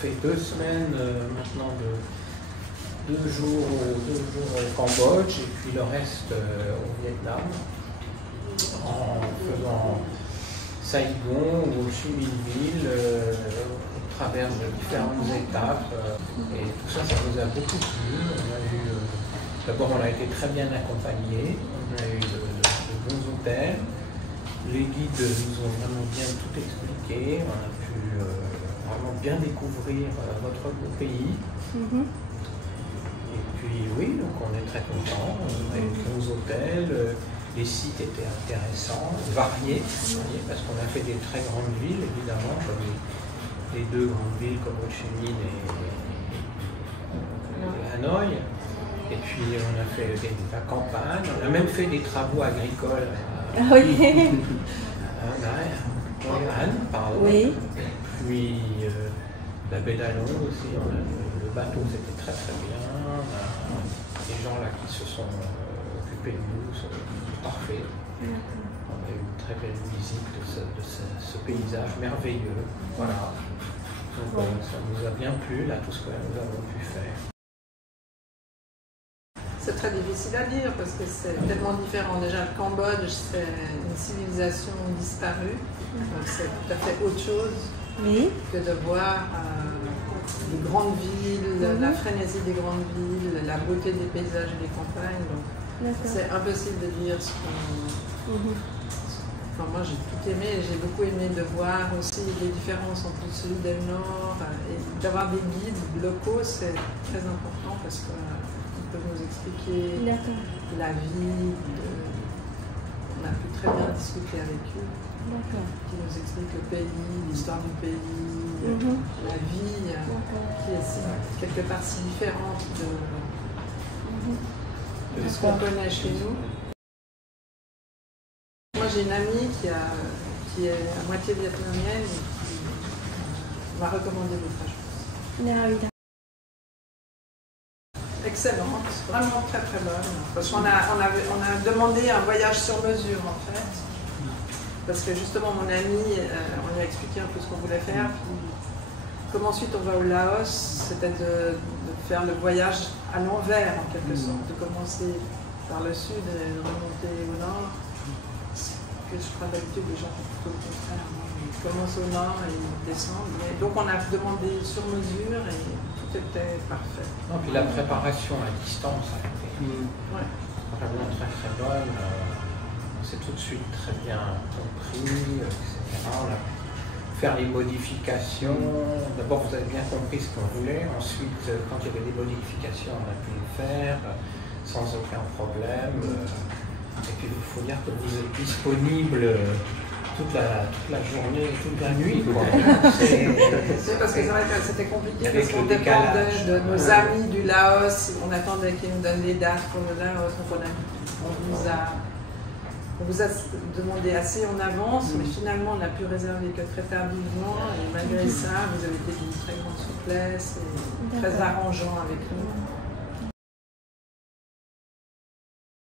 fait 2 semaines maintenant de 2 jours au Cambodge et puis le reste au Vietnam, en faisant Saigon ou Ho Chi Minh Ville, au travers de différentes étapes. Et tout ça, ça nous a beaucoup plu. D'abord, on a été très bien accompagnés, on a eu de bons hôtels. Les guides nous ont vraiment bien tout expliqué, on a pu vraiment bien découvrir votre beau pays. Et puis oui, donc on est très contents, on a eu de bons hôtels, les sites étaient intéressants, variés parce qu'on a fait des très grandes villes évidemment, comme les 2 grandes villes comme Ho Chi Minh et Hanoï. Et puis on a fait la campagne, on a même fait des travaux agricoles. Anne, pardon. Oui. Puis la baie d'Along aussi, le bateau c'était très très bien. Les gens là qui se sont occupés de nous sont parfaits. On a eu une très belle visite de ce paysage merveilleux. Voilà. Donc ça nous a bien plu là tout ce que nous avons pu faire. C'est très difficile à dire parce que c'est tellement différent. Déjà, le Cambodge, c'est une civilisation disparue. C'est tout à fait autre chose que de voir les grandes villes, la frénésie des grandes villes, la beauté des paysages et des campagnes. C'est impossible de dire ce qu'on... Enfin, moi, j'ai tout aimé. J'ai beaucoup aimé de voir aussi les différences entre le sud et le nord. Et d'avoir des guides locaux, c'est très important parce que nous expliquer la vie, on a pu très bien discuter avec eux, qui nous expliquent le pays, l'histoire du pays, la vie qui est quelque part si différente de ce qu'on connaît chez nous. Moi j'ai une amie qui est à moitié vietnamienne et qui m'a recommandé votre agence. Excellente, vraiment très très bonne. Parce qu'on a demandé un voyage sur mesure en fait. Parce que justement mon ami, on lui a expliqué un peu ce qu'on voulait faire. Puis, comme ensuite on va au Laos, c'était de faire le voyage à l'envers en quelque sorte. De commencer par le sud et de remonter au nord. Ce que je crois d'habitude les gens font plutôt le contraire. Ils commencent au nord et ils descendent. Mais, donc on a demandé sur mesure et était parfait. Non, puis la préparation à distance a été vraiment très très bonne. On s'est tout de suite très bien compris, etc. On a pu faire les modifications. D'abord, vous avez bien compris ce qu'on voulait. Ensuite, quand il y avait des modifications, on a pu les faire sans aucun problème. Et puis, il faut dire que vous êtes disponible toute la journée, toute la nuit. C'est parce que c'était compliqué, parce qu'on dépendait de nos amis du Laos, on attendait qu'ils nous donnent des dates pour le Laos, donc on vous a demandé assez en avance, mais finalement on n'a pu réserver que très tardivement, et malgré ça, vous avez été d'une très grande souplesse et très arrangeant avec nous.